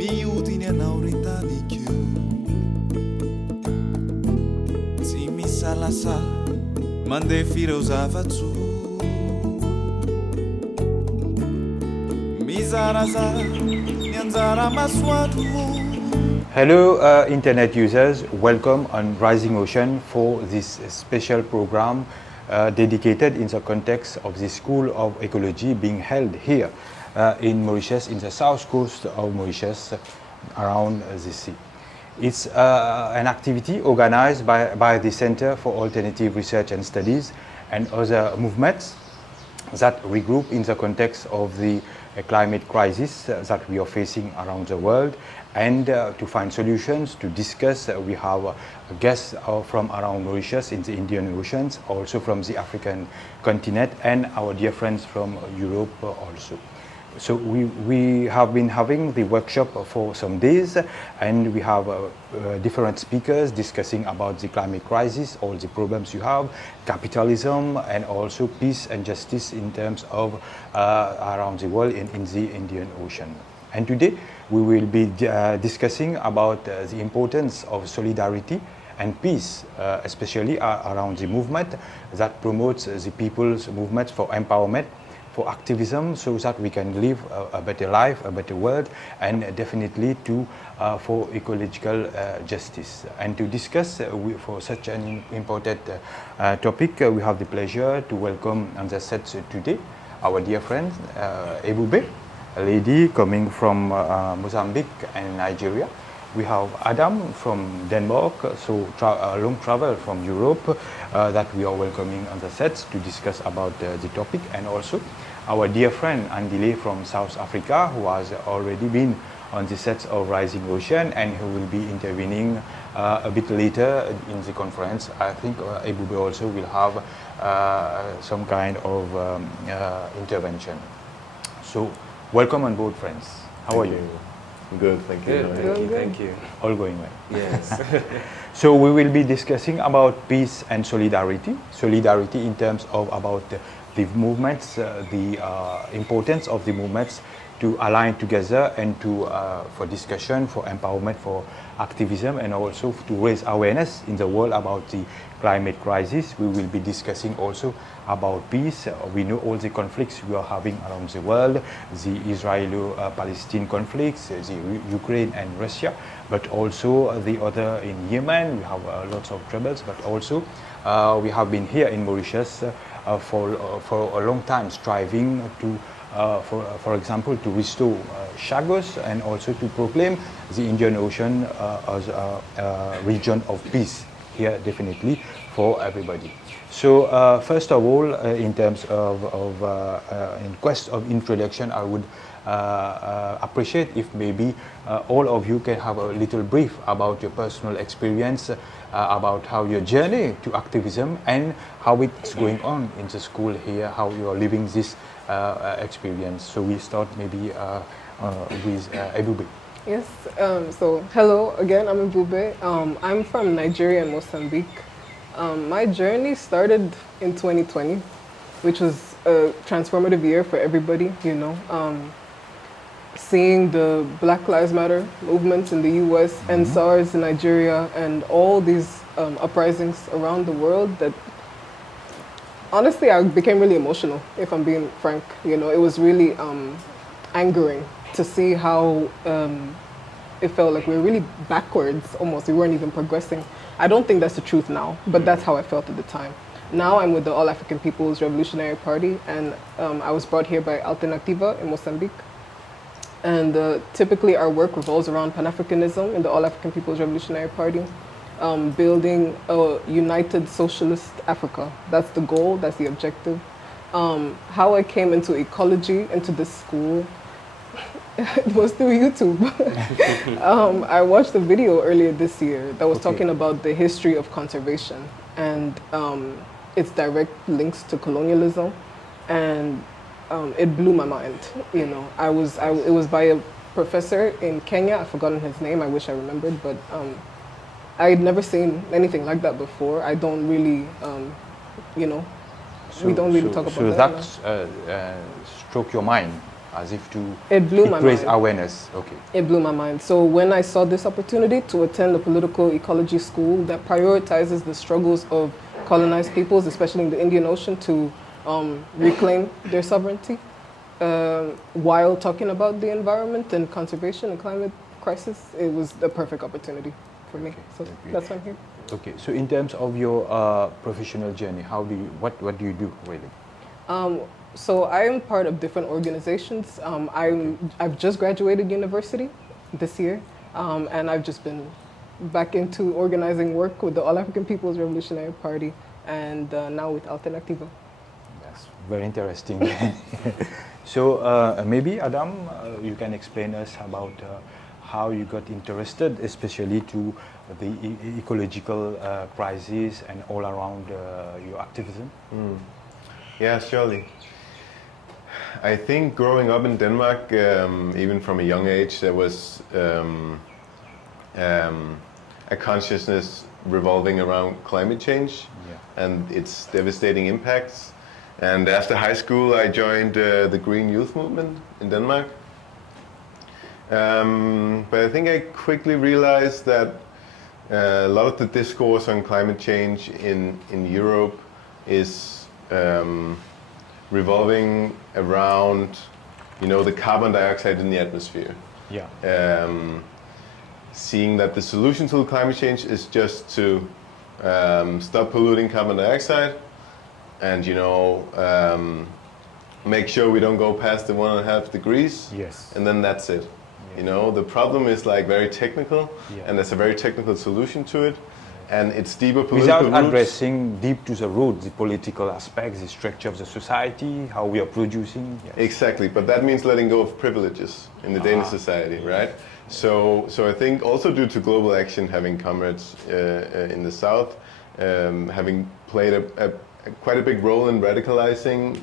miudiny anao retanikio tsy misalasala mandeha fireo zavatso mizarazara ny anjara masoandro. Hello internet users, welcome on Rising Ocean for this special program dedicated in the context of the School of Ecology being held here in Mauritius, in the south coast of Mauritius, around the sea. It's an activity organized by the Center for Alternative Research and Studies and other movements that regroup in the context of the climate crisis that we are facing around the world, and to find solutions, to discuss. We have guests from around Mauritius in the Indian Oceans, also from the African continent, and our dear friends from Europe also. So we have been having the workshop for some days, and we have different speakers discussing about the climate crisis, all the problems you have, capitalism, and also peace and justice in terms of around the world in the Indian Ocean. And today we will be discussing about the importance of solidarity and peace, especially around the movement that promotes the people's movement for empowerment, for activism, so that we can live a better life, a better world, and definitely for ecological justice. And to discuss for such an important topic, we have the pleasure to welcome on the set today our dear friend Ebube, a lady coming from Mozambique and Nigeria. We have Adam from Denmark, so a long travel from Europe that we are welcoming on the sets to discuss about the topic, and also our dear friend Andile from South Africa, who has already been on the sets of Rising Ocean and who will be intervening a bit later in the conference. I think Ebube also will have some kind of intervention. So welcome on board, friends. How are you? Good, thank you. Good, thank you. All going well. Yes. So we will be discussing about peace and solidarity. Solidarity in terms of about the movements, the importance of the movements to align together and to for discussion, for empowerment, for activism, and also to raise awareness in the world about the climate crisis. We will be discussing also about peace. We know all the conflicts we are having around the world, the Israeli-Palestine conflicts, the Ukraine and Russia, but also the other in Yemen. We have lots of troubles, but also we have been here in Mauritius for a long time striving to for example, to restore Chagos and also to proclaim the Indian Ocean as a region of peace here, definitely for everybody. So first of all, in terms of in quest of introduction, I would appreciate if maybe all of you can have a little brief about your personal experience, about how your journey to activism and how it's going on in the school here, how you are living this experience. So we start maybe with Ebube. Yes, so hello again, I'm Ebube. I'm from Nigeria and Mozambique. My journey started in 2020, which was a transformative year for everybody, you know. Seeing the Black Lives Matter movements in the US and SARS in Nigeria and all these uprisings around the world, that honestly I became really emotional, if I'm being frank. You know, it was really angering to see how it felt like we were really backwards almost. We weren't even progressing. I don't think that's the truth now, but that's how I felt at the time. Now I'm with the All African People's Revolutionary Party, and I was brought here by Alternativa in Mozambique. And typically our work revolves around Pan-Africanism in the All African People's Revolutionary Party, building a united socialist Africa. That's the goal, that's the objective. How I came into ecology, into this school, it was through YouTube. I watched a video earlier this year that was talking about the history of conservation and its direct links to colonialism, and it blew my mind. You know, it was by a professor in Kenya. I've forgotten his name. I wish I remembered, but I had never seen anything like that before. I don't really, you know, we don't really talk about that. So that struck your mind. as if to It blew my raise mind. awareness. Okay. It blew my mind. So when I saw this opportunity to attend a political ecology school that prioritizes the struggles of colonized peoples, especially in the Indian Ocean, to reclaim their sovereignty, while talking about the environment and conservation and climate crisis, it was the perfect opportunity for me. So Okay. that's why I'm here. Okay. So in terms of your professional journey, what do you do really? So I am part of different organizations. I've just graduated university this year, and I've just been back into organizing work with the All African People's Revolutionary Party, and now with Alternativo. That's very interesting. So maybe Adam, you can explain us about how you got interested, especially to the ecological crisis and all around your activism. Yeah, surely. I think growing up in Denmark, even from a young age, there was a consciousness revolving around climate change and its devastating impacts. And after high school, I joined the Green Youth Movement in Denmark. But I think I quickly realized that a lot of the discourse on climate change in Europe is revolving around, the carbon dioxide in the atmosphere. Yeah. Seeing that the solution to climate change is just to stop polluting carbon dioxide and, make sure we don't go past the 1.5 degrees. Yes. And then that's it. The problem is like very technical, and there's a very technical solution to it. And it's deeper political Without roots. addressing deep to the root, the political aspects, the structure of the society, how we are producing. Yes. Exactly, but that means letting go of privileges in the Danish society, right? So I think also due to global action, having comrades in the south, having played quite a big role in radicalizing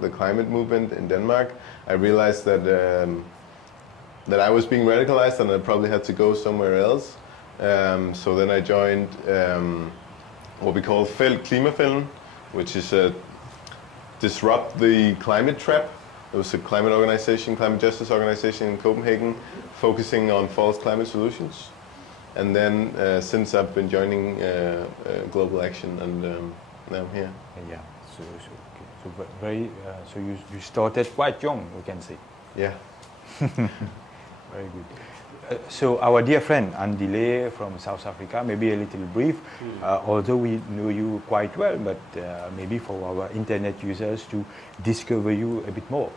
the climate movement in Denmark, I realized that I was being radicalized and I probably had to go somewhere else. So then I joined what we call Klimafælden, which is a disrupt the climate trap. It was a climate organization, climate justice organization in Copenhagen, focusing on false climate solutions. And then since I've been joining Global Action, and now I'm here. Yeah. So you started quite young, we can say. Yeah. Very good. So our dear friend Andile from South Africa, maybe a little brief, although we know you quite well, but maybe for our internet users to discover you a bit more,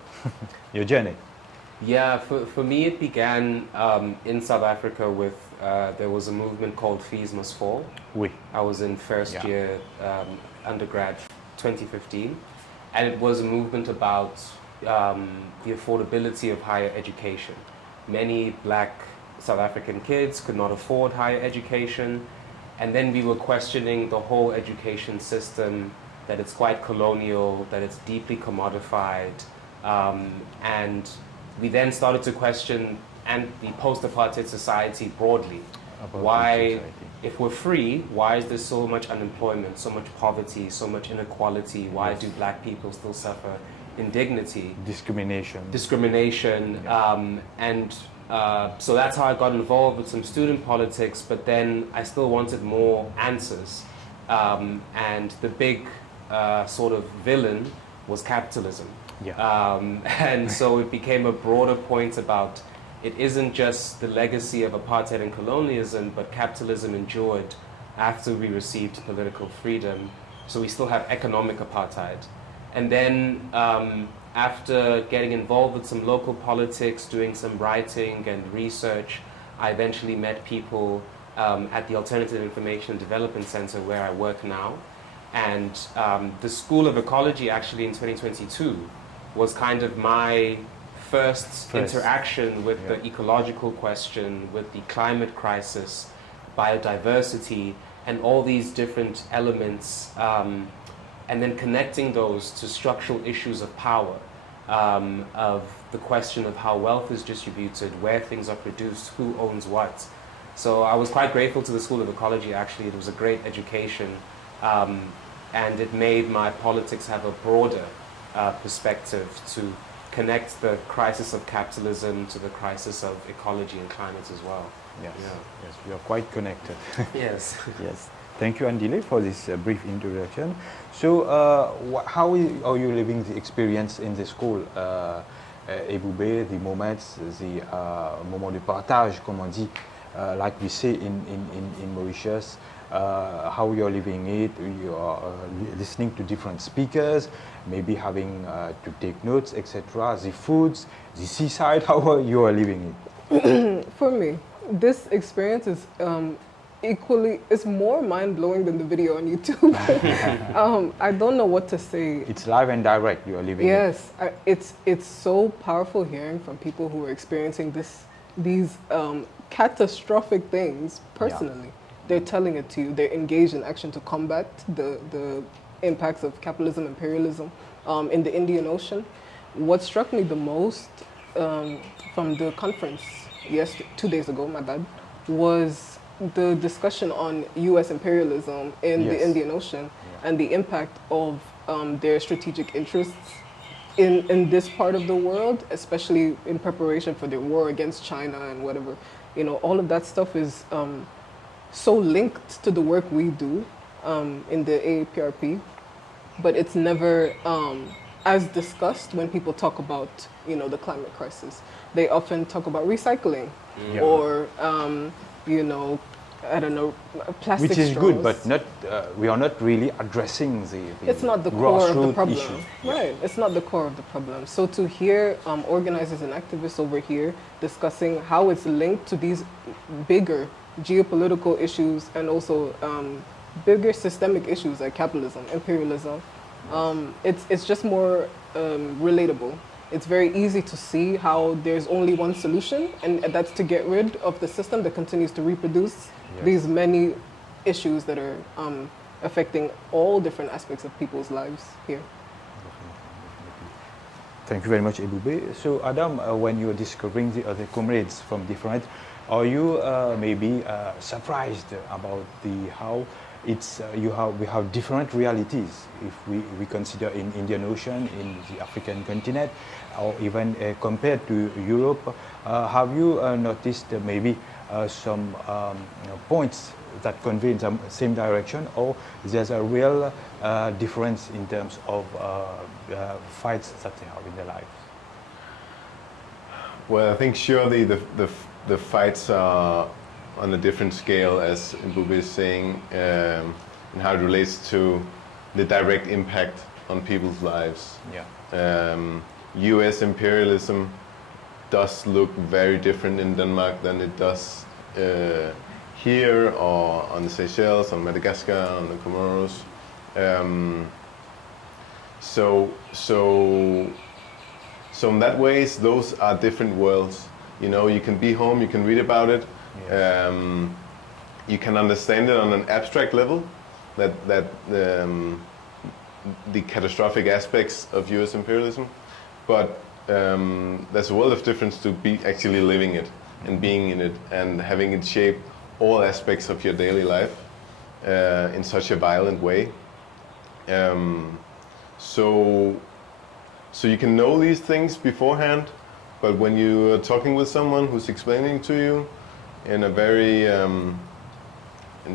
your journey. Yeah, for me it began in South Africa with, there was a movement called Fees Must Fall. Oui. I was in first year undergrad 2015, and it was a movement about the affordability of higher education. Many black South African kids could not afford higher education, and then we were questioning the whole education system, that it's quite colonial, that it's deeply commodified, and we then started to question and the post-apartheid society broadly. Why, if we're free, why is there so much unemployment, so much poverty, so much inequality? Why do black people still suffer indignity? Discrimination. So that's how I got involved with some student politics, but then I still wanted more answers. And the big sort of villain was capitalism. Yeah. And so it became a broader point about it isn't just the legacy of apartheid and colonialism, but capitalism endured after we received political freedom. So we still have economic apartheid. And then after getting involved with some local politics, doing some writing and research, I eventually met people at the Alternative Information and Development Center where I work now. And the School of Ecology actually in 2022 was kind of my first interaction with the ecological question, with the climate crisis, biodiversity, and all these different elements, and then connecting those to structural issues of power, of the question of how wealth is distributed, where things are produced, who owns what. So I was quite grateful to the School of Ecology, actually. It was a great education, and it made my politics have a broader perspective to connect the crisis of capitalism to the crisis of ecology and climate as well. Yes, Yeah. yes, we are quite connected. Yes. Yes. Thank you, Andile, for this brief introduction. So, are you living the experience in the school? Ebube, the moments, the moment de partage, comme on dit, like we say in Mauritius, how you're living it, you are listening to different speakers, maybe having to take notes, etc. The foods, the seaside, how you are living it? For me, this experience is it's more mind-blowing than the video on YouTube. I don't know what to say. It's live and direct, you are living it. Yes, it's so powerful hearing from people who are experiencing these catastrophic things personally. Yeah. They're telling it to you. They're engaged in action to combat the impacts of capitalism, imperialism in the Indian Ocean. What struck me the most from the conference 2 days ago, my bad, was the discussion on U.S. imperialism in the Indian Ocean and the impact of their strategic interests in this part of the world, especially in preparation for their war against China and whatever. You know, all of that stuff is so linked to the work we do in the AAPRP, but it's never as discussed when people talk about, you know, the climate crisis. They often talk about recycling or you know, I don't know, plastic which is straws. good, but not. We are not really addressing the it's not the core of the problem, issue. Right? It's not the core of the problem. So to hear organizers and activists over here discussing how it's linked to these bigger geopolitical issues and also bigger systemic issues like capitalism, imperialism, it's just more relatable. It's very easy to see how there's only one solution, and that's to get rid of the system that continues to reproduce these many issues that are affecting all different aspects of people's lives here. Thank you very much, Ebube. So, Adam, when you're discovering the other comrades from different, are you maybe surprised about how it's we have different realities if we consider in Indian Ocean, in the African continent, or even compared to Europe? Have you noticed maybe some points that convey in the same direction, or there's a real difference in terms of fights that they have in their lives? Well, I think surely the fights are on a different scale, as Ebube is saying, and how it relates to the direct impact on people's lives. Yeah. U.S. imperialism does look very different in Denmark than it does here, or on the Seychelles, on Madagascar, on the Comoros. So in that ways, those are different worlds. You know, you can be home, you can read about it. Yes. You can understand it on an abstract level, that the catastrophic aspects of U.S. imperialism, but there's a world of difference to be actually living it and being in it and having it shape all aspects of your daily life in such a violent way. So you can know these things beforehand, but when you are talking with someone who's explaining to you in a very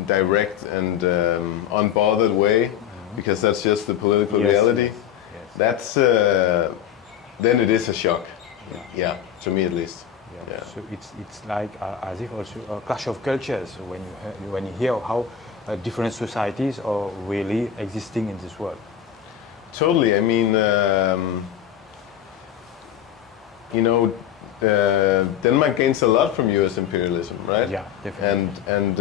direct and unbothered way, because that's just the political reality, yes. That's then it is a shock. Yeah, to me at least. Yeah. So it's like as if also a clash of cultures when you hear how different societies are really existing in this world. Totally. I mean, you know, Denmark gains a lot from U.S. imperialism, right? Yeah, definitely. And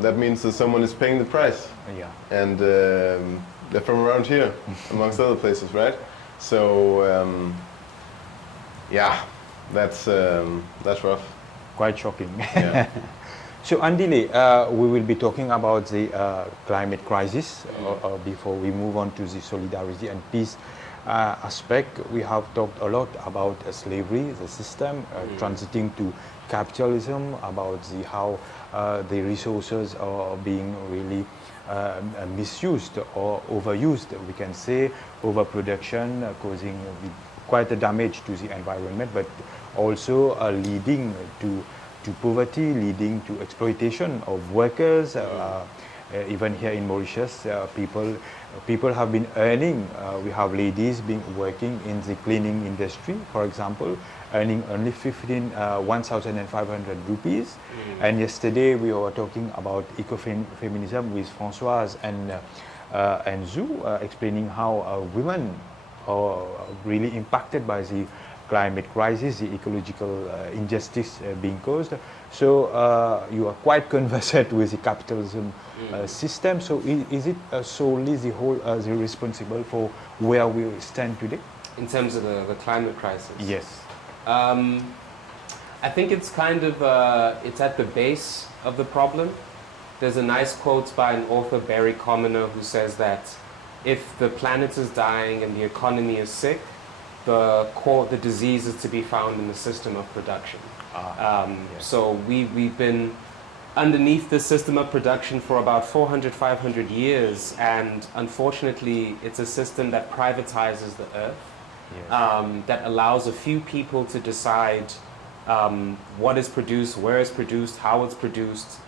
that means that someone is paying the price. Yeah. And they're from around here, amongst other places, right? So yeah, that's rough. Quite shocking. Yeah. So Andile, we will be talking about the climate crisis before we move on to the solidarity and peace aspect. We have talked a lot about slavery, the system, transiting to capitalism, about how the resources are being really misused or overused, we can say, overproduction causing quite a damage to the environment, but also leading to poverty, leading to exploitation of workers. Even here in Mauritius, people have been earning. We have ladies being working in the cleaning industry, for example, earning only 1,500 rupees. And yesterday we were talking about ecofeminism with Françoise and Zhu, explaining how women are really impacted by the climate crisis, the ecological injustice being caused. So you are quite conversant with the capitalism system. So is it solely the responsible for where we stand today? In terms of the climate crisis? Yes. I think it's kind of, it's at the base of the problem. There's a nice quote by an author, Barry Commoner, who says that if the planet is dying and the economy is sick, the disease is to be found in the system of production. Yes. So we've been underneath the system of production for about 400, 500 years, and unfortunately it's a system that privatizes the earth, Yes. that allows a few people to decide what is produced, where it's produced, how it's produced.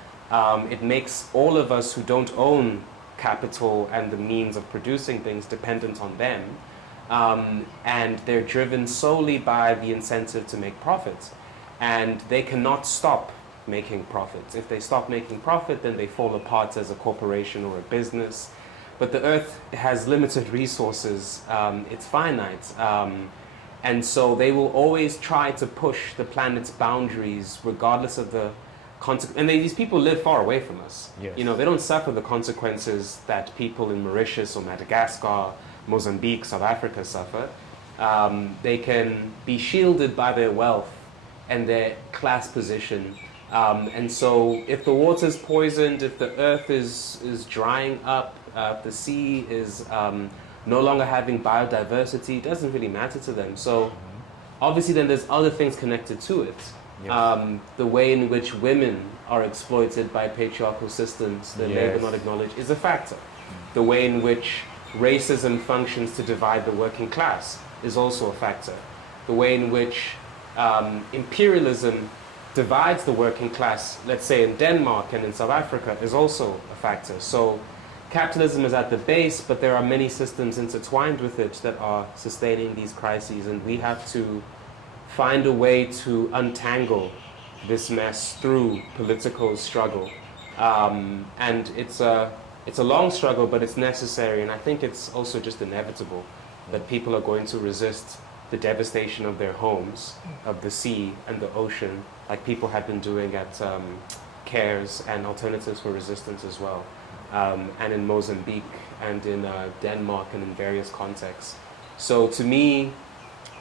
It makes all of us who don't own capital and the means of producing things dependent on them. And they're driven solely by the incentive to make profits. And they cannot stop making profits. If they stop making profit, then they fall apart as a corporation or a business. But the earth has limited resources. It's finite. And so they will always try to push the planet's boundaries regardless of the consequences. And these people live far away from us. Yes. You know, they don't suffer the consequences that people in Mauritius or Madagascar, Mozambique, South Africa suffer. They can be shielded by their wealth and their class position. And so if the water's poisoned, if the earth is drying up, if the sea is no longer having biodiversity, it doesn't really matter to them. So obviously then there's other things connected to it. Yes. The way in which women are exploited by patriarchal systems, the labor Yes. not acknowledged, is a factor. The way in which racism functions to divide the working class is also a factor. The way in which imperialism divides the working class, let's say in Denmark and in South Africa, is also a factor. So capitalism is at the base, but there are many systems intertwined with it that are sustaining these crises, and we have to find a way to untangle this mess through political struggle. And it's a long struggle, but it's necessary, and I think it's also just inevitable that people are going to resist the devastation of their homes, of the sea and the ocean, like people have been doing at CARES and Alternatives for Resistance as well, and in Mozambique and in Denmark and in various contexts. So to me,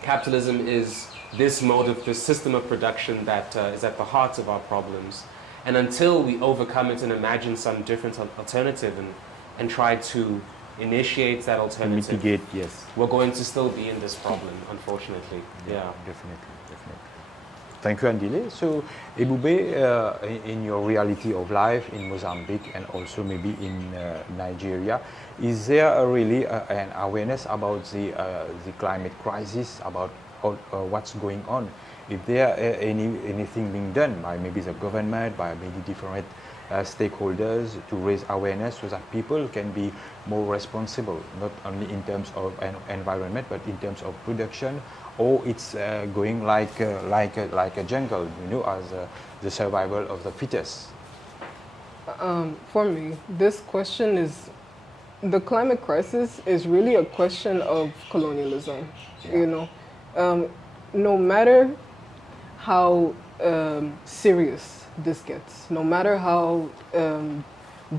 capitalism is this mode of this system of production that is at the heart of our problems. And until we overcome it and imagine some different alternative and try to initiate that alternative, Mitigate, yes. we're going to still be in this problem, unfortunately. Yeah. Definitely. Thank you, Andile. So, Ebube, in your reality of life in Mozambique and also maybe in Nigeria, is there really an awareness about the climate crisis, about what's going on? Is there anything being done by maybe the government, by maybe different stakeholders to raise awareness so that people can be more responsible, not only in terms of environment, but in terms of production, or it's going like a jungle, you know, as the survival of the fittest? For me, this question is, the climate crisis is really a question of colonialism, you know. No matter how serious this gets, no matter how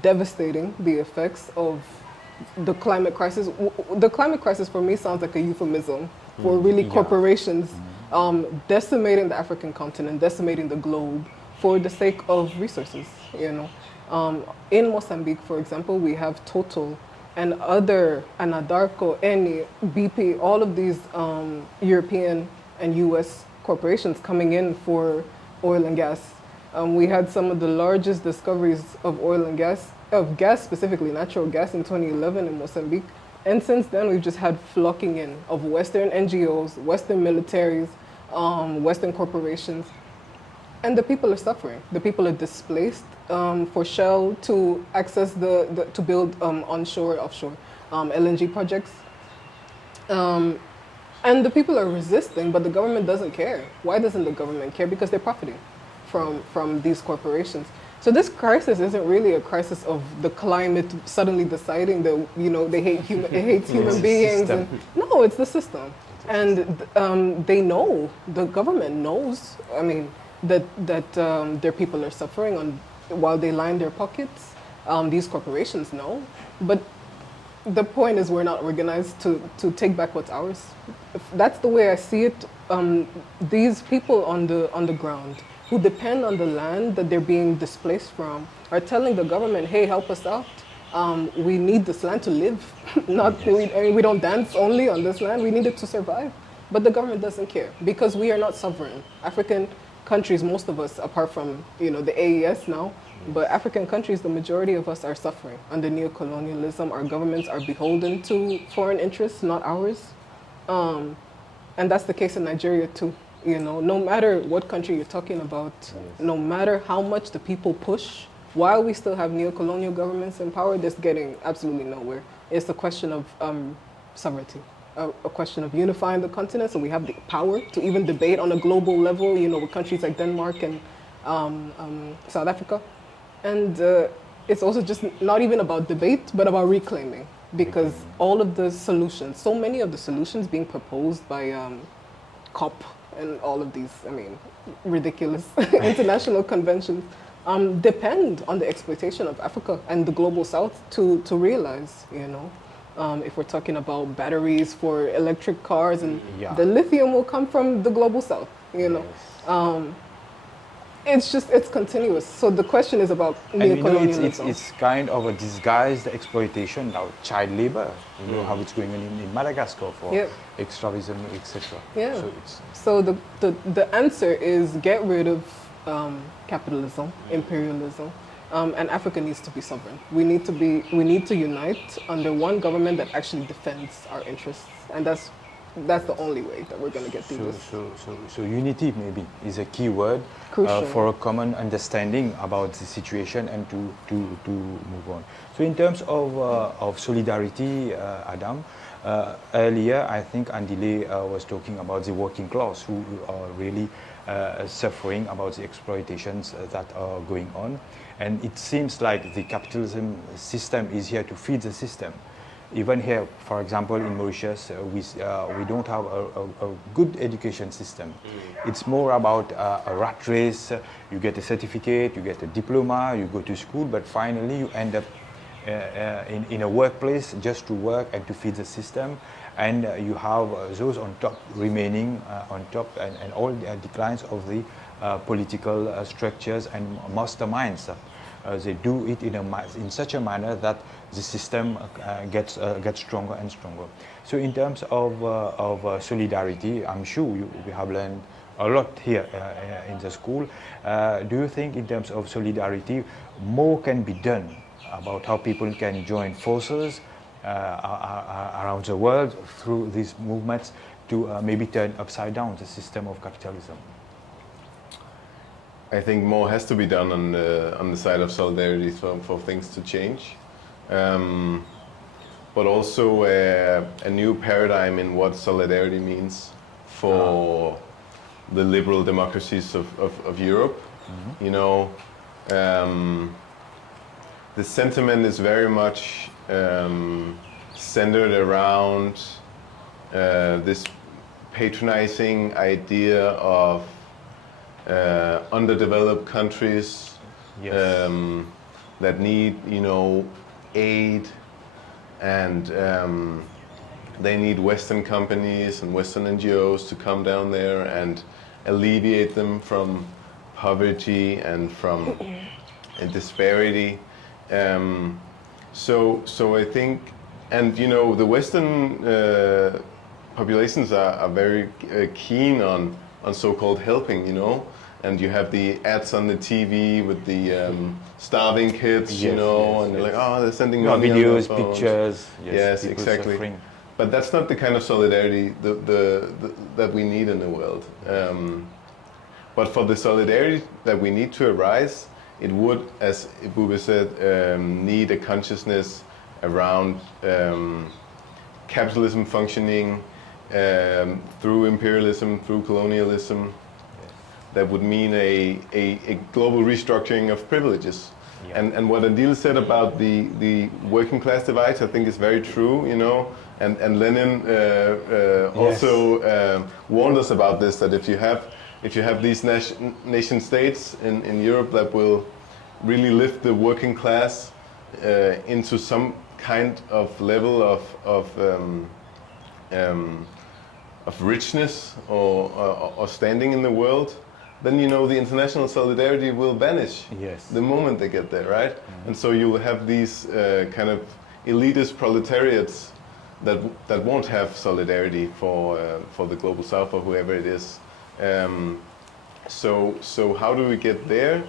devastating the effects of the climate crisis. The climate crisis for me sounds like a euphemism for really corporations decimating the African continent, decimating the globe for the sake of resources, you know. In Mozambique, for example, we have Total and other, Anadarko, Eni, BP, all of these European and US corporations coming in for oil and gas. We had some of the largest discoveries of oil and gas, of gas specifically, natural gas in 2011 in Mozambique, And since then, we've just had flocking in of Western NGOs, Western militaries, Western corporations. And the people are suffering. The people are displaced for Shell to access to build onshore, offshore LNG projects. And the people are resisting, but the government doesn't care. Why doesn't the government care? Because they're profiting from these corporations. So this crisis isn't really a crisis of the climate suddenly deciding that they hate it hates human beings. No, it's the system. And they know, the government knows. I mean, that their people are suffering while they line their pockets. These corporations know, but the point is we're not organized to take back what's ours. That's the way I see it. These people on the ground who depend on the land that they're being displaced from are telling the government, hey, help us out. We need this land to live. We don't dance only on this land. We need it to survive. But the government doesn't care because we are not sovereign. African countries, most of us, apart from the AES now, but African countries, the majority of us are suffering under neocolonialism. Our governments are beholden to foreign interests, not ours. And that's the case in Nigeria too. No matter what country you're talking about, no matter how much the people push, while we still have neocolonial governments in power, that's getting absolutely nowhere. It's a question of sovereignty, a question of unifying the continent, so we have the power to even debate on a global level, with countries like Denmark and South Africa. And it's also just not even about debate, but about reclaiming, because all of the solutions, so many of the solutions being proposed by COP and all of these, ridiculous international conventions, depend on the exploitation of Africa and the global South to realize, if we're talking about batteries for electric cars, and the lithium will come from the global South, It's continuous. So the question is about neocolonialism. It's kind of a disguised exploitation now, child labor. How it's going on in Madagascar for extravism, etc. Yeah. So the answer is get rid of capitalism, imperialism, and Africa needs to be sovereign. We need to unite under one government that actually defends our interests, and that's the only way that we're going to get through this. So unity maybe is a key word for a common understanding about the situation and to move on. So in terms of solidarity, Adam, earlier I think Andile was talking about the working class who are really suffering about the exploitations that are going on. And it seems like the capitalism system is here to feed the system. Even here, for example, in Mauritius, we don't have a good education system. It's more about a rat race. You get a certificate, you get a diploma, you go to school, but finally you end up in a workplace just to work and to feed the system. And you have those on top remaining on top, and all the declines of the political structures and masterminds. They do it in such a manner that the system gets stronger and stronger. So in terms of solidarity, I'm sure we have learned a lot here in the school. Do you think in terms of solidarity, more can be done about how people can join forces around the world through these movements to maybe turn upside down the system of capitalism? I think more has to be done on the side of solidarity for things to change, but also a new paradigm in what solidarity means for the liberal democracies of Europe. The sentiment is very much centered around this patronizing idea of underdeveloped countries that need, aid, and they need Western companies and Western NGOs to come down there and alleviate them from poverty and from disparity. So I think, and the Western populations are very keen on so-called helping, and you have the ads on the TV with the starving kids, you Yes, know, yes, and they're yes. like, oh, they're sending No, money on their videos, phones. pictures. Yes, people exactly. suffering. But that's not the kind of solidarity that we need in the world. But for the solidarity that we need to arise, it would, as Ebube said, need a consciousness around capitalism functioning through imperialism, through colonialism. That would mean a global restructuring of privileges. Yeah. And what Andile said about the working class divides, I think is very true, you know. And Lenin also warned us about this, that if you have these nation states in Europe that will really lift the working class into some kind of level of richness or standing in the world, then you know the international solidarity will vanish Yes. the moment they get there, right? And so you will have these kind of elitist proletariats that won't have solidarity for the global south or whoever it is. So how do we get there?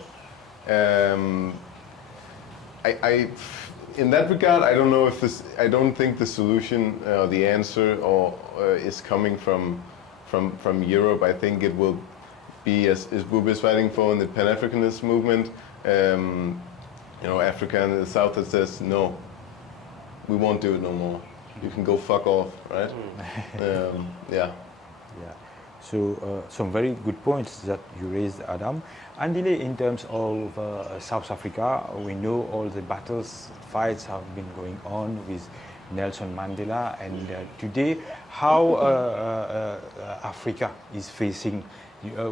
In that regard, I don't know if this. I don't think the solution, the answer, is coming from Europe. I think it will be, as Ebube is fighting for in the Pan-Africanist movement, you know, Africa and the South that says no, we won't do it no more. You can go fuck off, right? Yeah. Yeah. So some very good points that you raised, Adam. Andile, in terms of South Africa, we know all the battles, fights have been going on with Nelson Mandela, and today, how Africa is facing.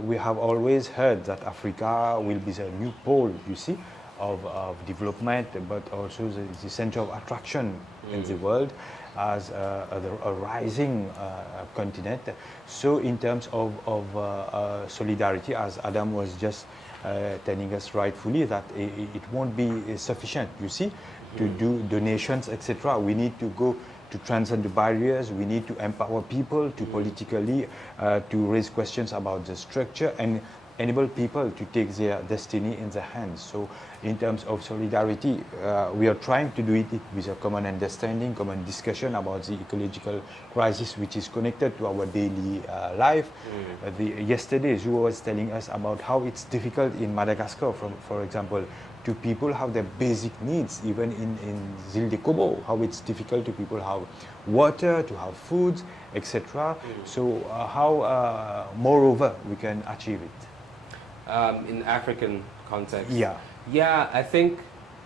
We have always heard that Africa will be the new pole, you see, of development, but also the center of attraction in the world as a rising continent. So in terms of solidarity, as Adam was just telling us rightfully, that it won't be sufficient, you see, to do donations, etc. We need to go to transcend the barriers. We need to empower people to politically to raise questions about the structure and enable people to take their destiny in their hands. So in terms of solidarity, we are trying to do it with a common understanding, common discussion about the ecological crisis which is connected to our daily life. Yesterday, Zhu was telling us about how it's difficult in Madagascar, for example, to people have their basic needs, even in Zile de Kobo, how it's difficult to people have water, to have food, etc. So how, moreover, we can achieve it? In African context? Yeah. Yeah, I think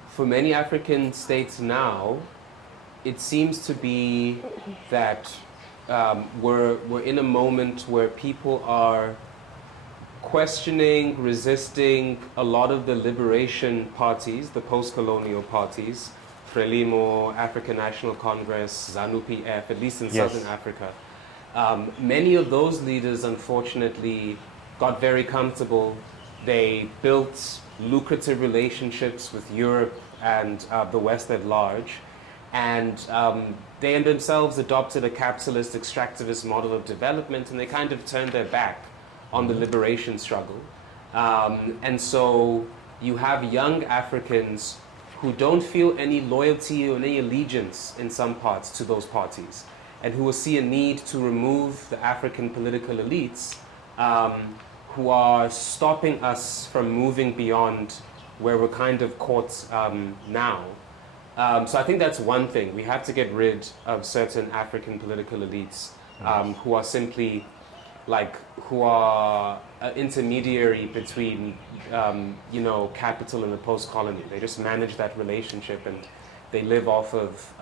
for many African states now, it seems to be that we're in a moment where people are questioning, resisting a lot of the liberation parties, the post-colonial parties, Frelimo, African National Congress, ZANU-PF, at least in Southern Africa. Many of those leaders, unfortunately, got very comfortable. They built lucrative relationships with Europe and the West at large, and they themselves adopted a capitalist extractivist model of development, and they kind of turned their back on the liberation struggle. And so you have young Africans who don't feel any loyalty or any allegiance in some parts to those parties, and who will see a need to remove the African political elites who are stopping us from moving beyond where we're kind of caught now. So I think that's one thing. We have to get rid of certain African political elites who are simply who are an intermediary between, capital and the post-colony. They just manage that relationship and they live off of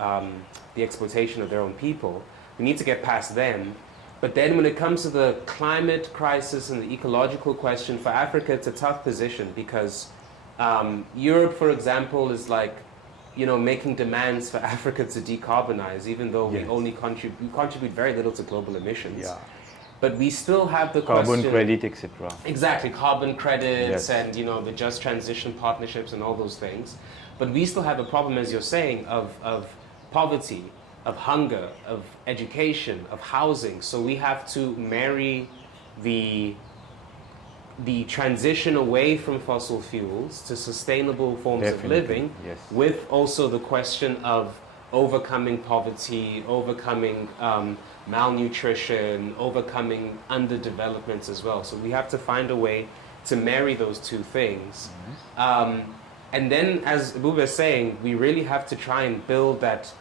the exploitation of their own people. We need to get past them. But then when it comes to the climate crisis and the ecological question, for Africa, it's a tough position because Europe, for example, is making demands for Africa to decarbonize, even though we only contribute very little to global emissions. Yeah. But we still have the Carbon question, credit, etc. Exactly, carbon credits and the just transition partnerships and all those things. But we still have a problem, as you're saying, of poverty, of hunger, of education, of housing. So we have to marry the the transition away from fossil fuels to sustainable forms of Definitely, living, yes. with also the question of overcoming poverty, overcoming malnutrition, overcoming underdevelopment as well. So we have to find a way to marry those two things. And then, as Ebube is saying, we really have to try and build that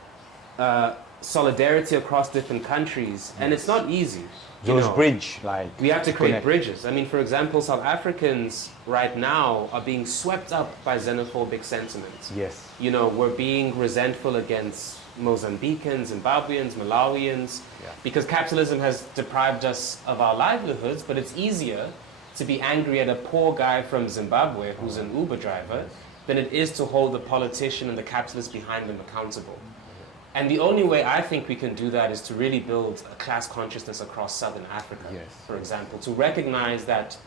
solidarity across different countries. And it's not easy. Those bridge, like We have to create connect. bridges. I mean, for example, South Africans right now are being swept up by xenophobic sentiments. Yes. You know, we're being resentful against Mozambicans, Zimbabweans, Malawians, because capitalism has deprived us of our livelihoods, but it's easier to be angry at a poor guy from Zimbabwe who's an Uber driver than it is to hold the politician and the capitalist behind them accountable. And the only way I think we can do that is to really build a class consciousness across Southern Africa, for example, to recognize that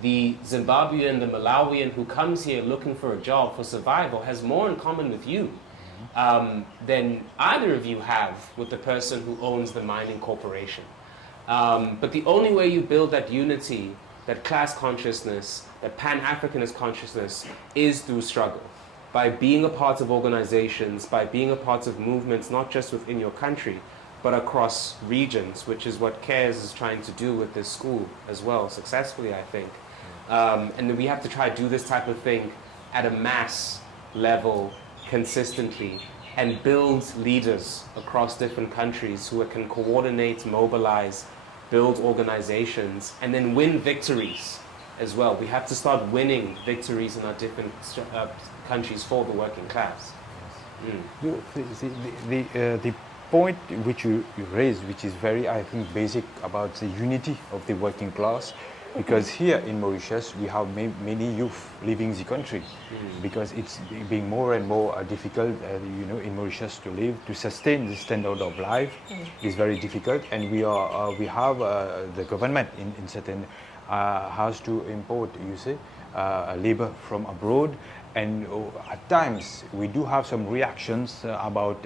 the Zimbabwean, the Malawian who comes here looking for a job, for survival, has more in common with you than either of you have with the person who owns the mining corporation. But the only way you build that unity, that class consciousness, that Pan-Africanist consciousness is through struggle. By being a part of organizations, by being a part of movements, not just within your country, but across regions, which is what CARES is trying to do with this school as well, successfully, I think. And then we have to try to do this type of thing at a mass level, consistently, and build leaders across different countries who can coordinate, mobilize, build organizations, and then win victories as well. We have to start winning victories in our different countries for the working class. The point which you raised, which is very, I think, basic about the unity of the working class, because here in Mauritius we have many youth leaving the country because it's being more and more difficult, in Mauritius to live, to sustain the standard of life is very difficult, and we have the government in certain has to import, labor from abroad, and at times we do have some reactions about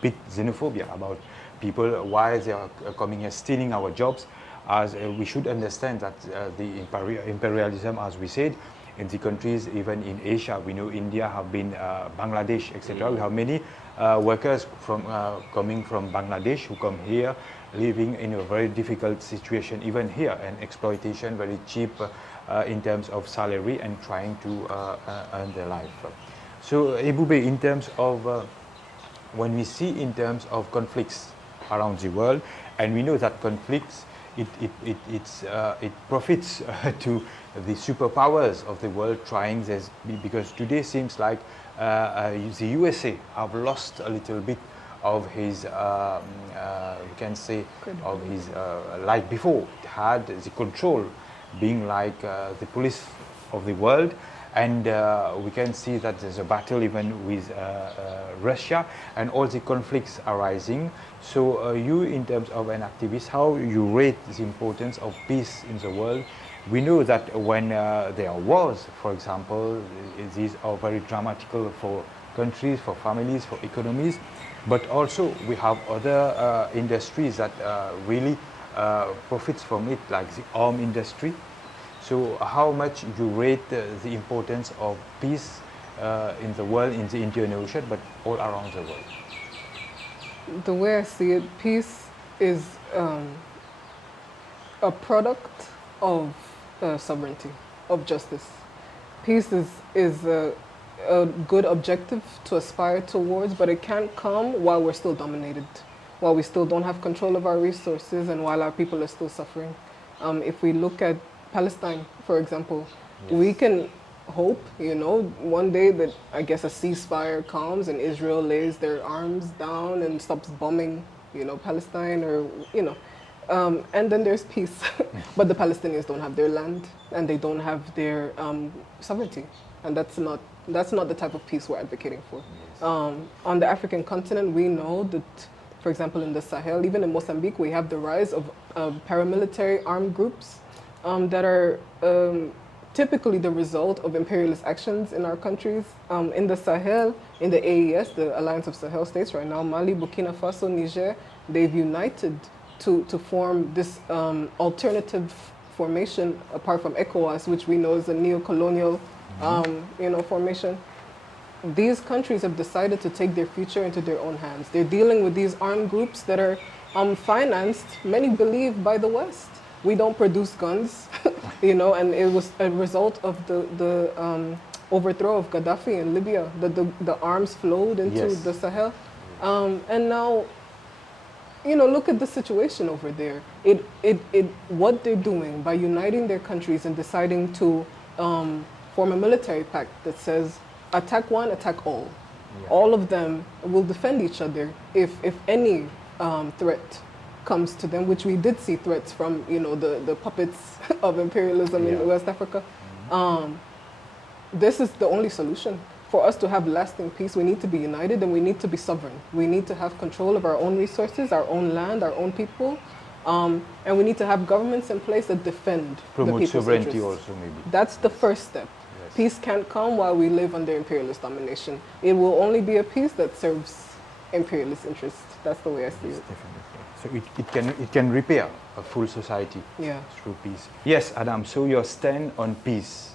bit xenophobia, about people why they are coming here stealing our jobs. As we should understand that the imperialism, as we said, in the countries, even in Asia, we know India have been Bangladesh, etc. We have many workers from coming from Bangladesh who come here, living in a very difficult situation, even here, and exploitation, very cheap in terms of salary, and trying to earn their life. So, Ebube, in terms of when we see in terms of conflicts around the world, and we know that conflicts it profits to the superpowers of the world trying this, because today seems like the USA have lost a little bit of his, you can say, of his, like before, it had the control, being like the police of the world. And we can see that there's a battle even with Russia, and all the conflicts arising. So you, in terms of an activist, how you rate the importance of peace in the world? We know that when there are wars, for example, these are very dramatical for countries, for families, for economies, but also we have other industries that really profits from it, like the arm industry. So how much you rate the importance of peace in the world, in the Indian Ocean, but all around the world? The way I see it, peace is a product of sovereignty, of justice. Peace is a good objective to aspire towards, but it can't come while we're still dominated, while we still don't have control of our resources, and while our people are still suffering. If we look at Palestine, for example, we can hope, one day that, I guess, a ceasefire comes and Israel lays their arms down and stops bombing, Palestine, or, and then there's peace. But the Palestinians don't have their land, and they don't have their sovereignty, and that's not the type of peace we're advocating for. On the African continent, we know that, for example, in the Sahel, even in Mozambique, we have the rise of paramilitary armed groups that are typically the result of imperialist actions in our countries. In the Sahel, in the AES, the Alliance of Sahel States right now, Mali, Burkina Faso, Niger, they've united to form this alternative formation apart from ECOWAS, which we know is a neo-colonial, formation. These countries have decided to take their future into their own hands. They're dealing with these armed groups that are financed, many believe, by the West. We don't produce guns, and it was a result of the overthrow of Gaddafi in Libya, that the arms flowed into the Sahel. And now, look at the situation over there. What they're doing by uniting their countries and deciding to form a military pact that says, attack one, attack all. Yeah. All of them will defend each other if any threat comes to them, which we did see threats from, the puppets of imperialism in West Africa. This is the only solution. For us to have lasting peace, we need to be united and we need to be sovereign. We need to have control of our own resources, our own land, our own people. And we need to have governments in place that defend promote the people's sovereignty interests. also, maybe. That's the first step. Yes. Peace can't come while we live under imperialist domination. It will only be a peace that serves imperialist interests. That's the way I see it. Definitely. So it can repair a full society through peace. Yes, Adam, so your stand on peace,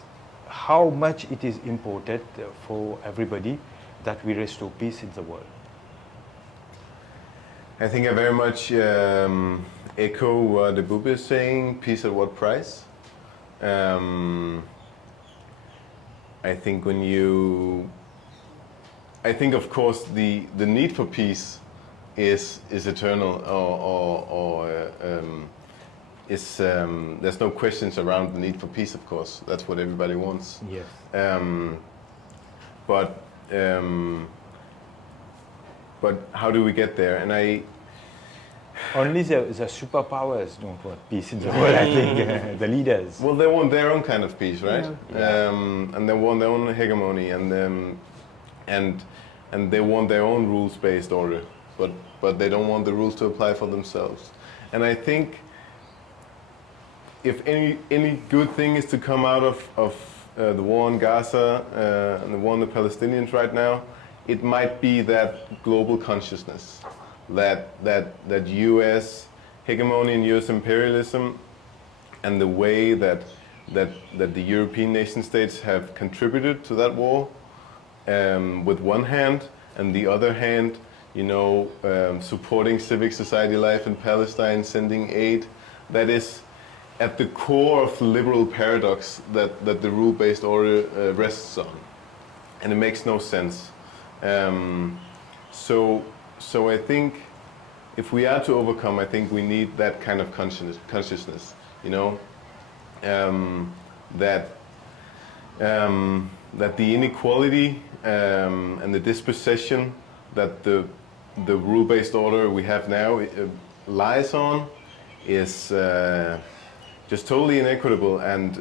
how much it is important for everybody that we restore peace in the world? I think I very much echo what Ebube is saying, peace at what price? I think of course the need for peace is eternal, there's no questions around the need for peace, of course. That's what everybody wants. Yes. But how do we get there? And only the superpowers don't want peace in the world, I think, the leaders. Well, they want their own kind of peace, right? Yeah. And they want their own hegemony, and they want their own rules-based order, but they don't want the rules to apply for themselves. And I think if any good thing is to come out of the war in Gaza and the war on the Palestinians right now, it might be that global consciousness, that U.S. hegemony and U.S. imperialism, and the way that the European nation states have contributed to that war, with one hand, and the other hand, supporting civic society life in Palestine, sending aid, that is at the core of the liberal paradox that the rule-based order rests on, and it makes no sense. So I think if we are to overcome, I think we need that kind of consciousness, that the inequality and the dispossession that the rule-based order we have now lies on is just totally inequitable and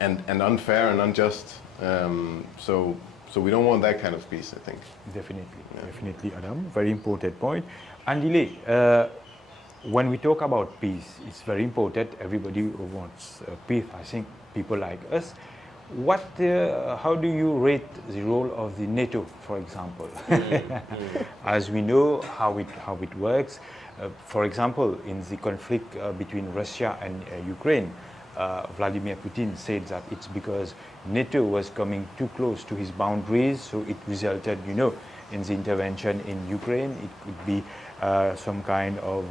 unfair and unjust. So we don't want that kind of peace, I think. Definitely, Adam. Very important point. Andile, when we talk about peace, it's very important. Everybody wants peace. I think people like us. How do you rate the role of the NATO, for example? As we know how it works. For example, in the conflict between Russia and Ukraine, Vladimir Putin said that it's because NATO was coming too close to his boundaries, so it resulted, in the intervention in Ukraine. It could be some kind of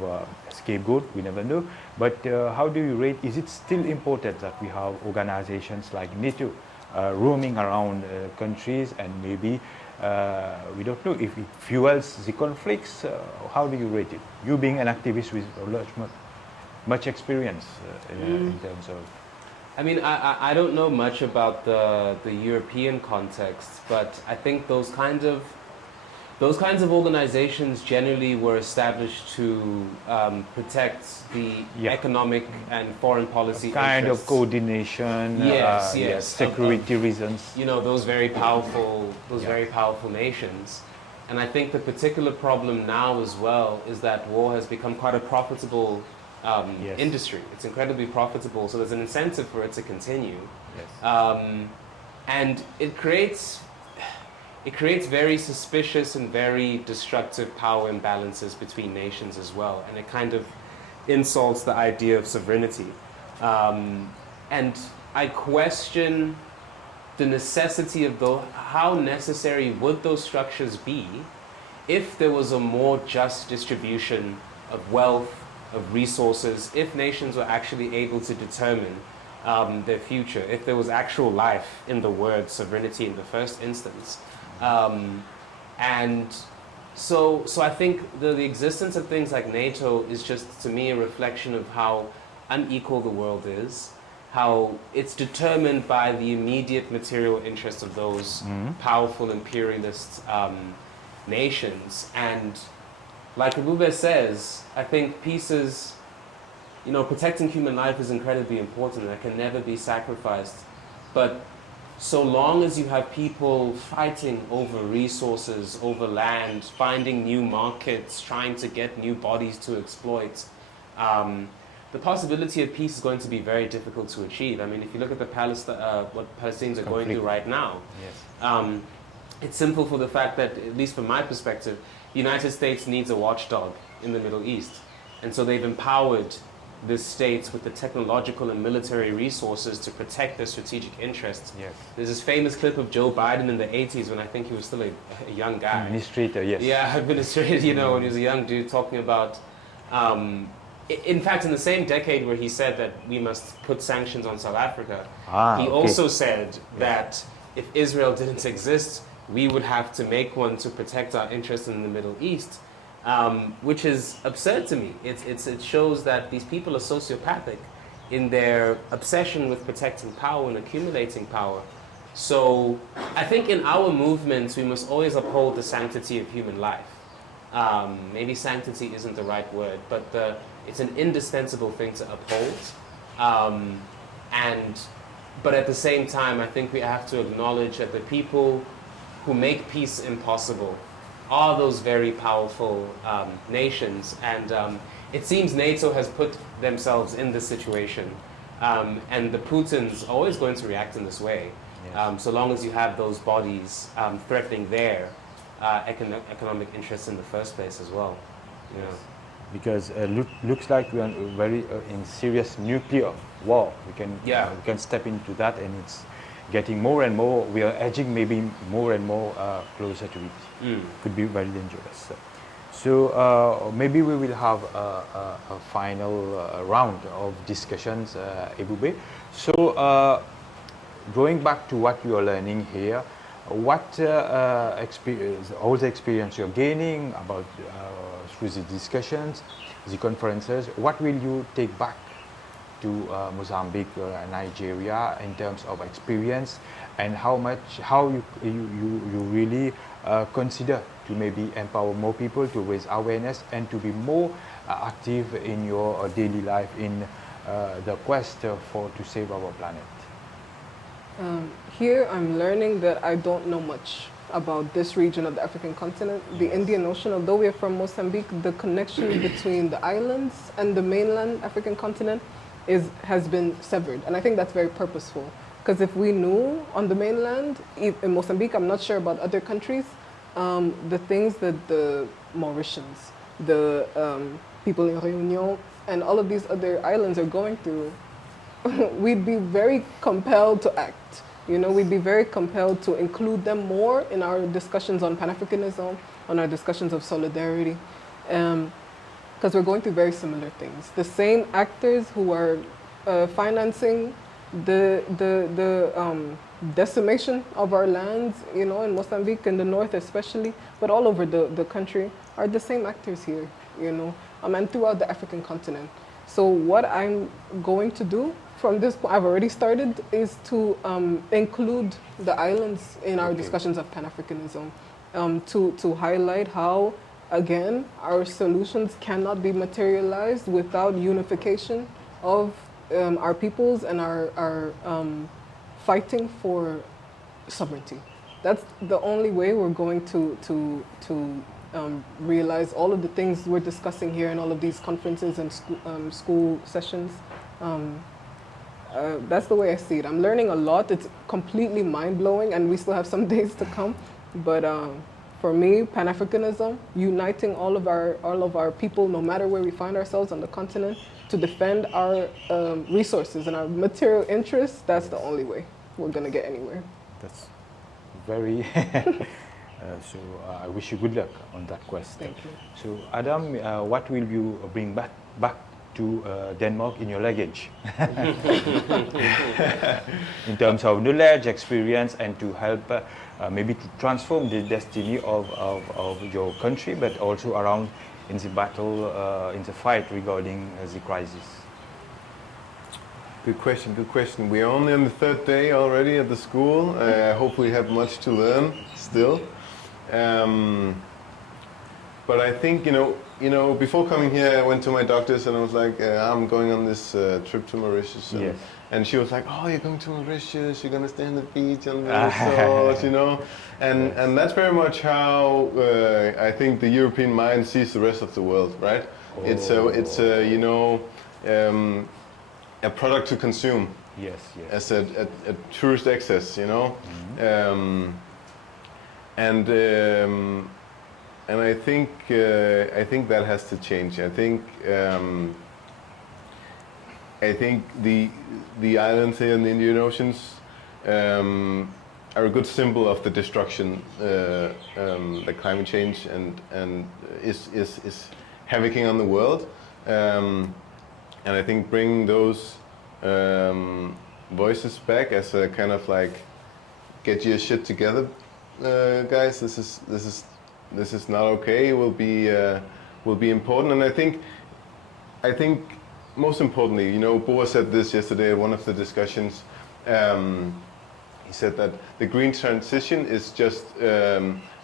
scapegoat, we never know. But how do you rate, is it still important that we have organizations like NATO roaming around countries, and maybe, we don't know if it fuels the conflicts? How do you rate it? You being an activist with much experience in terms of... I mean, I don't know much about the European context, but I think those kinds of organizations generally were established to protect the economic and foreign policy kind interests. of coordination, yes, security reasons. Those very powerful nations. And I think the particular problem now as well is that war has become quite a profitable industry. It's incredibly profitable, so there's an incentive for it to continue. Yes. And it creates very suspicious and very destructive power imbalances between nations as well. And it kind of insults the idea of sovereignty. And I question the necessity of how necessary would those structures be if there was a more just distribution of wealth, of resources, if nations were actually able to determine their future, if there was actual life in the word sovereignty in the first instance. And so I think the existence of things like NATO is just, to me, a reflection of how unequal the world is, how it's determined by the immediate material interests of those powerful imperialist nations. And like Ebube says, I think peace is, protecting human life is incredibly important and it can never be sacrificed. But so long as you have people fighting over resources, over land, finding new markets, trying to get new bodies to exploit, the possibility of peace is going to be very difficult to achieve. I mean, if you look at what Palestinians are going through right now, Yes. It's simple for the fact that, at least from my perspective, the United States needs a watchdog in the Middle East. And so they've empowered the states with the technological and military resources to protect their strategic interests. Yes. There's this famous clip of Joe Biden in the 80s when I think he was still a young guy. Administrator, yes. Yeah, administrator, when he was a young dude talking about, in fact, in the same decade where he said that we must put sanctions on South Africa, he also said that if Israel didn't exist, we would have to make one to protect our interests in the Middle East, which is absurd to me. It shows that these people are sociopathic in their obsession with protecting power and accumulating power. So I think in our movements, we must always uphold the sanctity of human life. Maybe sanctity isn't the right word, but it's an indispensable thing to uphold. But at the same time, I think we have to acknowledge that the people who make peace impossible are those very powerful nations. And it seems NATO has put themselves in this situation. And the Putin's always going to react in this way, so long as you have those bodies threatening their economic interests in the first place as well. Because looks like we are very in serious nuclear war. We can step into that, and it's getting more and more. We are edging maybe more and more closer to it. Could be very dangerous. So maybe we will have a final round of discussions, Ebube. So going back to what you are learning here, what experience, all the experience you're gaining about through the discussions, the conferences, what will you take back to Mozambique and Nigeria in terms of experience, and how you really consider to maybe empower more people, to raise awareness, and to be more active in your daily life in the quest to save our planet? Here I'm learning that I don't know much about this region of the African continent. The Indian Ocean, although we are from Mozambique, the connection between the islands and the mainland African continent has been severed. And I think that's very purposeful. Because if we knew on the mainland, in Mozambique, I'm not sure about other countries, the things that the Mauritians, the people in Réunion, and all of these other islands are going through, we'd be very compelled to act. We'd be very compelled to include them more in our discussions on Pan-Africanism, on our discussions of solidarity, because we're going through very similar things. The same actors who are financing the decimation of our lands, in Mozambique, in the north especially, but all over the country, are the same actors here, and throughout the African continent. So what I'm going to do from this point, I've already started, is to include the islands in our discussions of Pan-Africanism, to highlight how, again, our solutions cannot be materialized without unification of our peoples and our fighting for sovereignty. That's the only way we're going to realize all of the things we're discussing here in all of these conferences and school sessions. That's the way I see it. I'm learning a lot. It's completely mind-blowing, and we still have some days to come. But For me, Pan-Africanism, uniting all of our people, no matter where we find ourselves on the continent, to defend our resources and our material interests, that's the only way we're going to get anywhere. That's very. So I wish you good luck on that quest. Thank you. So Adam, what will you bring back to Denmark in your luggage? In terms of knowledge, experience, and to help maybe to transform the destiny of your country, but also around in the battle, in the fight regarding the crisis. Good question, good question. We're only on the third day already at the school. I hope we have much to learn still. But I think, before coming here, I went to my doctors and I was like, I'm going on this trip to Mauritius. And, Yes. and she was like, oh, you're going to Mauritius, you're going to stay on the beach on the resort, And that's very much how I think the European mind sees the rest of the world, right? Oh. It's a product to consume. Yes, yes. As a tourist access, Mm-hmm. And I think that has to change. I think the islands here in the Indian Oceans are a good symbol of the destruction that climate change and is havocing on the world. And I think bringing those voices back as a kind of like, get your shit together, guys. This is not okay. Will be important. And I think most importantly, Boa said this yesterday at one of the discussions. He said that the green transition is just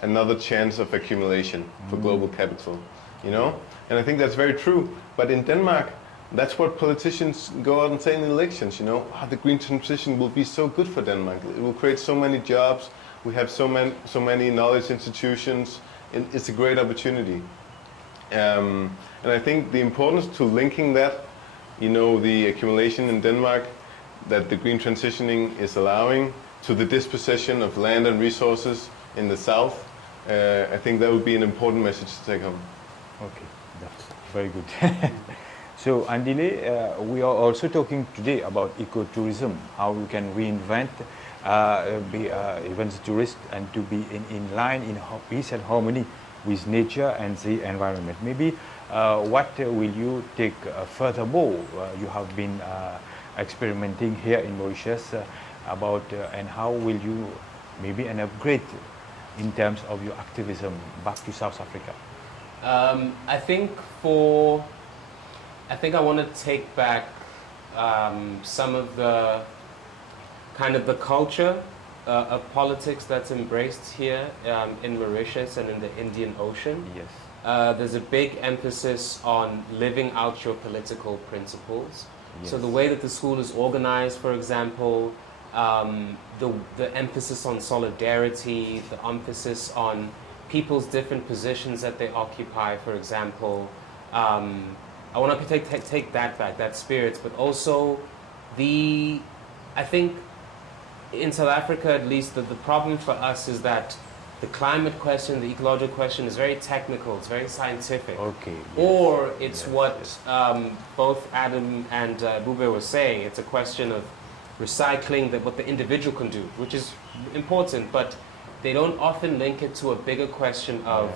another chance of accumulation for global capital, And I think that's very true. But in Denmark, that's what politicians go out and say in the elections, the green transition will be so good for Denmark. It will create so many jobs. We have so many knowledge institutions. It's a great opportunity. And I think the importance to linking that, the accumulation in Denmark that the green transitioning is allowing to the dispossession of land and resources in the south, I think that would be an important message to take home. Okay, that's very good. So Andile, we are also talking today about ecotourism, how we can reinvent even the tourist and to be in line, in peace and harmony with nature and the environment. Maybe what will you take furthermore? You have been experimenting here in Mauritius about and how will you maybe an upgrade in terms of your activism back to South Africa? I think I want to take back some of the kind of the culture of politics that's embraced here in Mauritius and in the Indian Ocean. Yes. There's a big emphasis on living out your political principles. Yes. So the way that the school is organized, for example, the emphasis on solidarity, the emphasis on people's different positions that they occupy, for example. I want to take that back, that spirit, but also I think in South Africa at least, the problem for us is that the climate question, the ecological question is very technical, it's very scientific. Okay. Yes. Or it's both Adam and Ebube were saying, it's a question of recycling what the individual can do, which is important, but they don't often link it to a bigger question of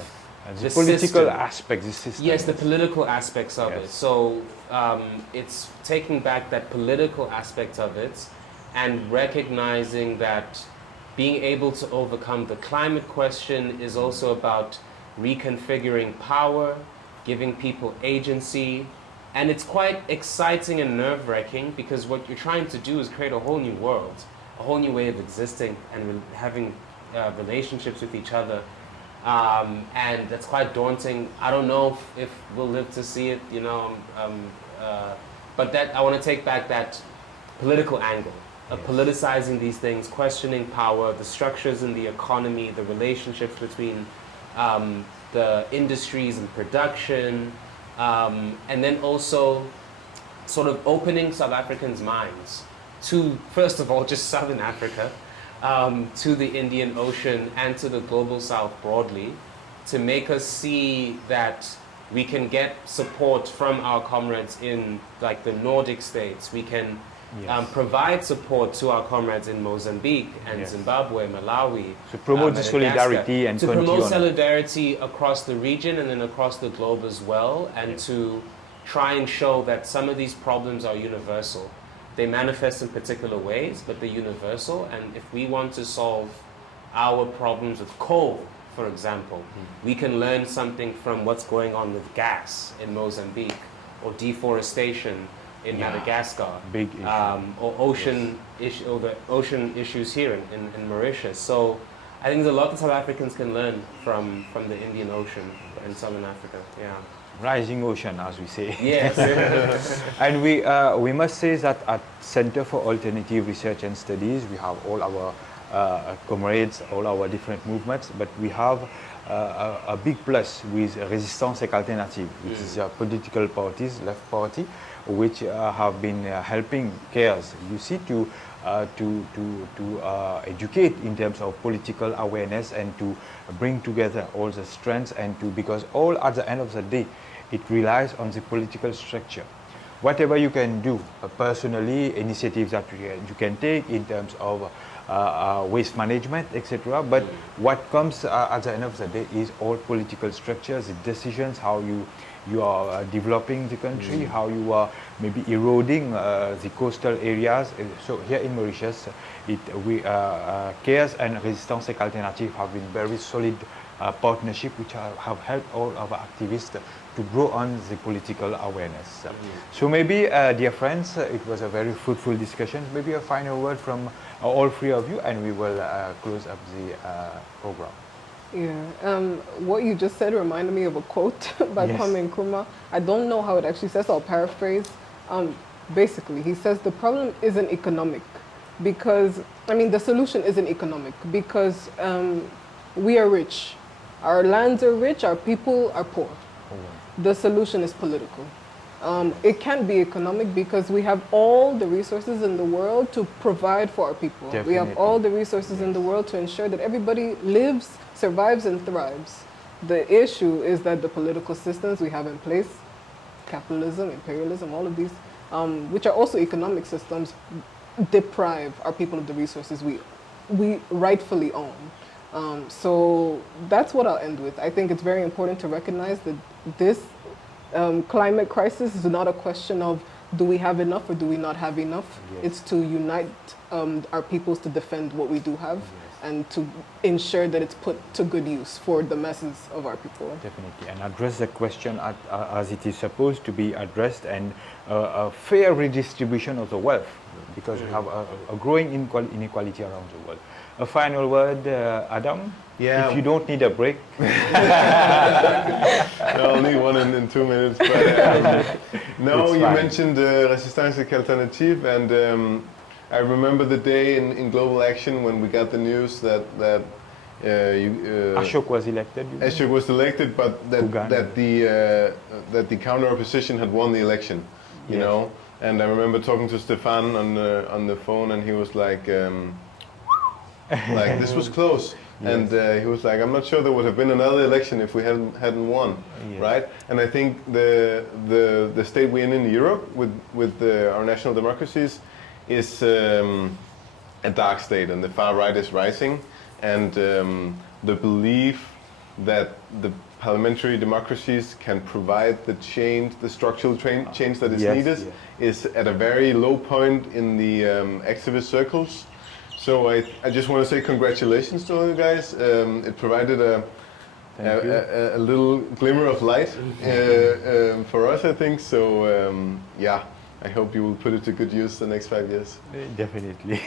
the political system. aspect, the system. Yes, the political aspects of it. So it's taking back that political aspect of it and recognizing that being able to overcome the climate question is also about reconfiguring power, giving people agency, and it's quite exciting and nerve-wracking because what you're trying to do is create a whole new world, a whole new way of existing and having relationships with each other. And that's quite daunting. I don't know if we'll live to see it, but that I want to take back that political angle of politicizing these things, questioning power, the structures in the economy, the relationships between the industries and production, and then also sort of opening South Africans' minds to, first of all, just Southern Africa, to the Indian Ocean and to the global south broadly, to make us see that we can get support from our comrades in like the Nordic states. We can provide support to our comrades in Mozambique and Zimbabwe, Malawi. To promote the Madagascar, solidarity and to continue promote on. solidarity across the region and then across the globe as well, and to try and show that some of these problems are universal. They manifest in particular ways, but they're universal. And if we want to solve our problems with coal, for example, we can learn something from what's going on with gas in Mozambique, or deforestation in Madagascar, Big issue. or the ocean issues here in Mauritius. So I think there's a lot that South Africans can learn from the Indian Ocean in Southern Africa. Yeah. Rising ocean, as we say. Yes. And we must say that at Center for Alternative Research and Studies, we have all our comrades, all our different movements, but we have a big plus with Résistance et Alternative, which is political parties, left party, which have been helping CARES, you see, to educate in terms of political awareness and to bring together all the strengths and to, because all at the end of the day, it relies on the political structure. Whatever you can do personally, initiatives that you can take in terms of waste management, etc. But what comes at the end of the day is all political structures, the decisions, how you are developing the country, how you are maybe eroding the coastal areas. So here in Mauritius, CARES and Résistance et Alternative have been very solid partnership, which have helped all our activists to grow on the political awareness. So maybe, dear friends, it was a very fruitful discussion. Maybe a final word from all three of you, and we will close up the program. Yeah, what you just said reminded me of a quote by Kwame Nkrumah. I don't know how it actually says, I'll paraphrase. Basically, he says the problem isn't economic because, the solution isn't economic because we are rich. Our lands are rich, our people are poor. The solution is political. It can't be economic because we have all the resources in the world to provide for our people. Definitely. We have all the resources in the world to ensure that everybody lives, survives, and thrives. The issue is that the political systems we have in place, capitalism, imperialism, all of these, which are also economic systems, deprive our people of the resources we rightfully own. So that's what I'll end with. I think it's very important to recognize that this climate crisis is not a question of do we have enough or do we not have enough. It's to unite our peoples to defend what we do have and to ensure that it's put to good use for the masses of our people. Definitely, and address the question as it is supposed to be addressed, and a fair redistribution of the wealth, because we have a growing inequality around the world. A final word, Adam? Yeah. If you don't need a break. I'll need one in 2 minutes. But, no, It's you fine. mentioned Résistance et Alternative, and I remember the day in Global Action when we got the news that Ashok was elected. Ashok was elected, but that the counter opposition had won the election. You know, and I remember talking to Stefan on the phone, and he was like this was close. And he was like, I'm not sure there would have been another election if we hadn't won, right? And I think the state we're in Europe with our national democracies is a dark state, and the far right is rising, and the belief that the parliamentary democracies can provide the change, the structural change that is needed, is at a very low point in the activist circles. So I just want to say congratulations to all you guys. It provided a little glimmer of light for us, I think. So I hope you will put it to good use the next 5 years. Definitely.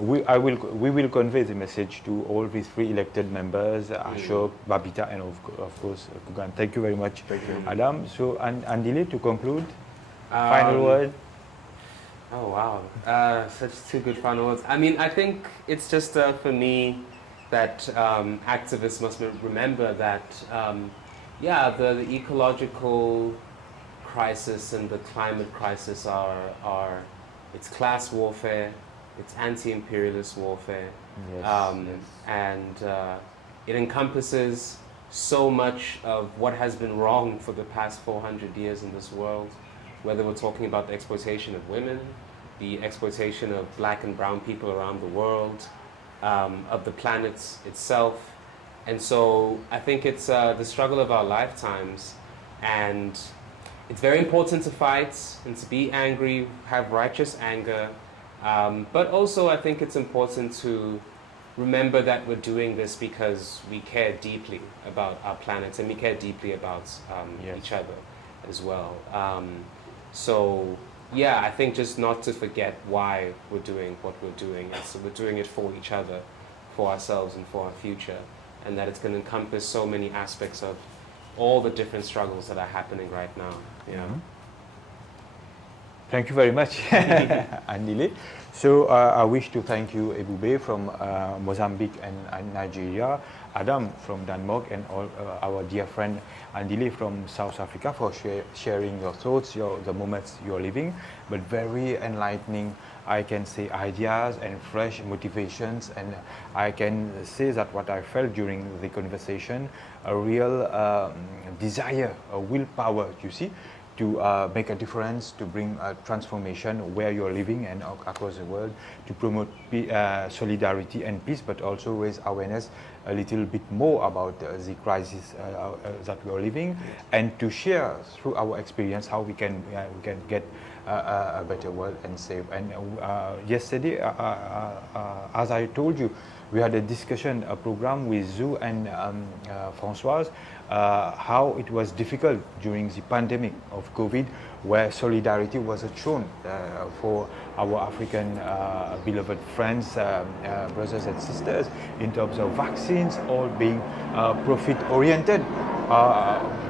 We will convey the message to all these 3 elected members, Ashok, Babita, and of course Kugan. Thank you very much, Adam. So, Andile, to conclude, final word. Oh wow, such 2 good final words. I think it's just for me that activists must remember that the ecological crisis and the climate crisis are it's class warfare, it's anti-imperialist warfare. Yes, And it encompasses so much of what has been wrong for the past 400 years in this world, whether we're talking about the exploitation of women, the exploitation of black and brown people around the world, of the planet itself. And so I think it's the struggle of our lifetimes, and it's very important to fight and to be angry, have righteous anger, but also I think it's important to remember that we're doing this because we care deeply about our planet and we care deeply about Yes. each other as well. So yeah, I think just not to forget why we're doing what we're doing. And so we're doing it for each other, for ourselves and for our future, and that it's going to encompass so many aspects of all the different struggles that are happening right now. You know? Thank you very much, Andile. So I wish to thank you, Ebube from Mozambique and Nigeria, Adam from Denmark, and all our dear friend Andile from South Africa for sharing your thoughts, the moments you're living, but very enlightening, I can say, ideas and fresh motivations. And I can say that what I felt during the conversation, a real desire, a willpower, you see, to make a difference, to bring a transformation where you're living and across the world, to promote solidarity and peace, but also raise awareness a little bit more about the crisis that we're living, and to share through our experience how we can get a better world and save. And yesterday, as I told you, we had a discussion, a program with Zou and Françoise, how it was difficult during the pandemic of COVID, where solidarity was shown for our African beloved friends, brothers and sisters, in terms of vaccines, all being profit-oriented.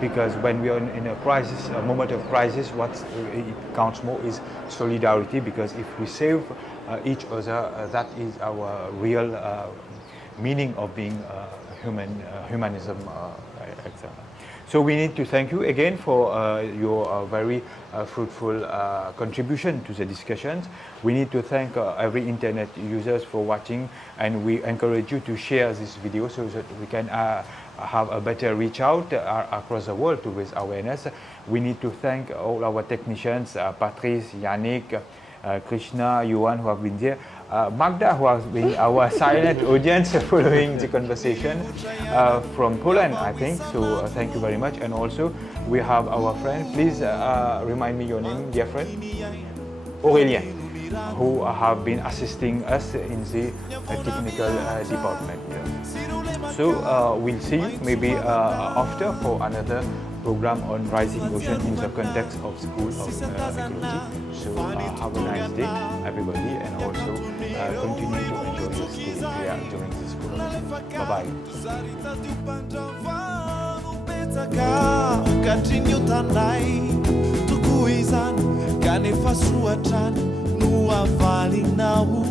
Because when we are in a crisis, a moment of crisis, what it counts more is solidarity, because if we save each other, that is our real meaning of being humanism. So we need to thank you again for your very fruitful contribution to the discussions. We need to thank every internet users for watching, and we encourage you to share this video so that we can have a better reach out across the world to raise awareness. We need to thank all our technicians, Patrice, Yannick, Krishna, Yuan, who have been there. Magda, who has been our silent audience following the conversation from Poland, I think. So thank you very much. And also we have our friend, please remind me your name, dear friend. Aurélien, who have been assisting us in the technical department. So we'll see you maybe after for another program on rising ocean in the context of School of Ecology. So have a nice day, everybody, and also continue to enjoy your stay here during the School of Ocean. Bye-bye. Tukuizana kanefa suatrany no avalinao